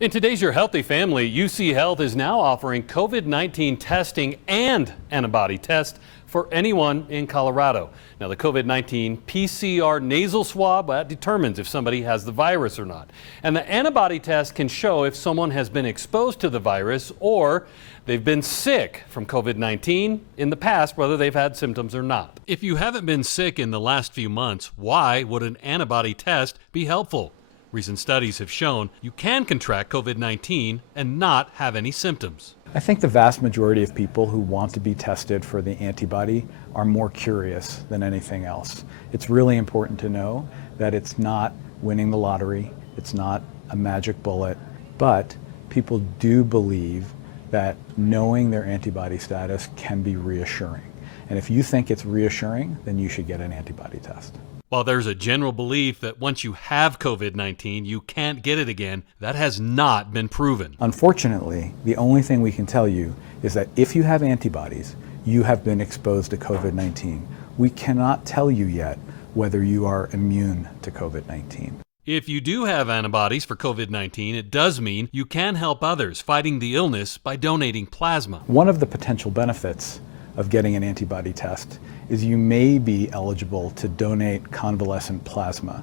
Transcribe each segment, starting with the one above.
In today's Your Healthy Family, UC Health is now offering COVID-19 testing and antibody test for anyone in Colorado. Now, the COVID-19 PCR nasal swab determines if somebody has the virus or not. And the antibody test can show if someone has been exposed to the virus or they've been sick from COVID-19 in the past, whether they've had symptoms or not. If you haven't been sick in the last few months, why would an antibody test be helpful? Recent studies have shown you can contract COVID-19 and not have any symptoms. I think the vast majority of people who want to be tested for the antibody are more curious than anything else. It's really important to know that it's not winning the lottery, it's not a magic bullet, but people do believe that knowing their antibody status can be reassuring. And if you think it's reassuring, then you should get an antibody test. While there's a general belief that once you have COVID-19, you can't get it again, that has not been proven. Unfortunately, the only thing we can tell you is that if you have antibodies, you have been exposed to COVID-19. We cannot tell you yet whether you are immune to COVID-19. If you do have antibodies for COVID-19, it does mean you can help others fighting the illness by donating plasma. One of the potential benefits of getting an antibody test is you may be eligible to donate convalescent plasma,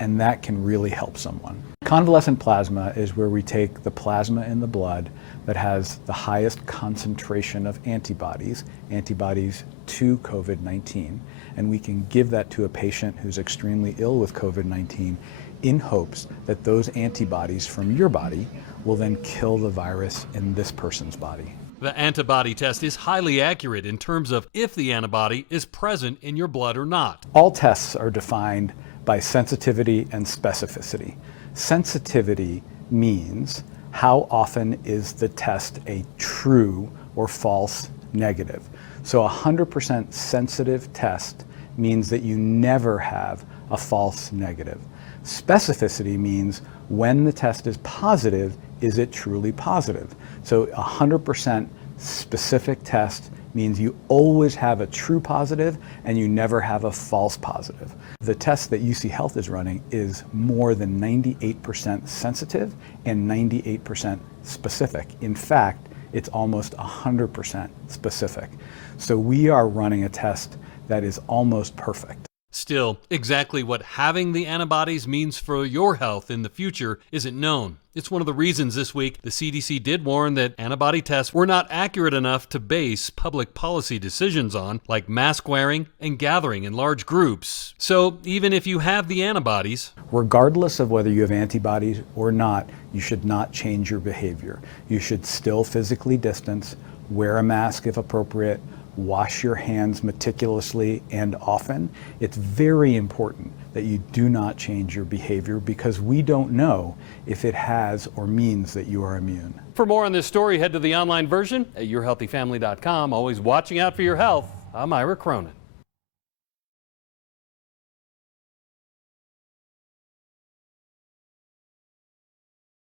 and that can really help someone. Convalescent plasma is where we take the plasma in the blood that has the highest concentration of antibodies to COVID-19, and we can give that to a patient who's extremely ill with COVID-19 in hopes that those antibodies from your body will then kill the virus in this person's body. The antibody test is highly accurate in terms of if the antibody is present in your blood or not. All tests are defined by sensitivity and specificity. Sensitivity means how often is the test a true or false negative. So a 100% sensitive test means that you never have a false negative. Specificity means when the test is positive, is it truly positive? So 100% specific test means you always have a true positive and you never have a false positive. The test that UC Health is running is more than 98% sensitive and 98% specific. In fact, it's almost 100% specific. So we are running a test that is almost perfect. Still, exactly what having the antibodies means for your health in the future isn't known. It's one of the reasons this week the CDC did warn that antibody tests were not accurate enough to base public policy decisions on, like mask wearing and gathering in large groups. So even if you have the antibodies, regardless of whether you have antibodies or not, you should not change your behavior. You should still physically distance, wear a mask if appropriate, wash your hands meticulously and often. It's very important that you do not change your behavior because we don't know if it has or means that you are immune. For more on this story, head to the online version at yourhealthyfamily.com. Always watching out for your health. I'm Ira Cronin.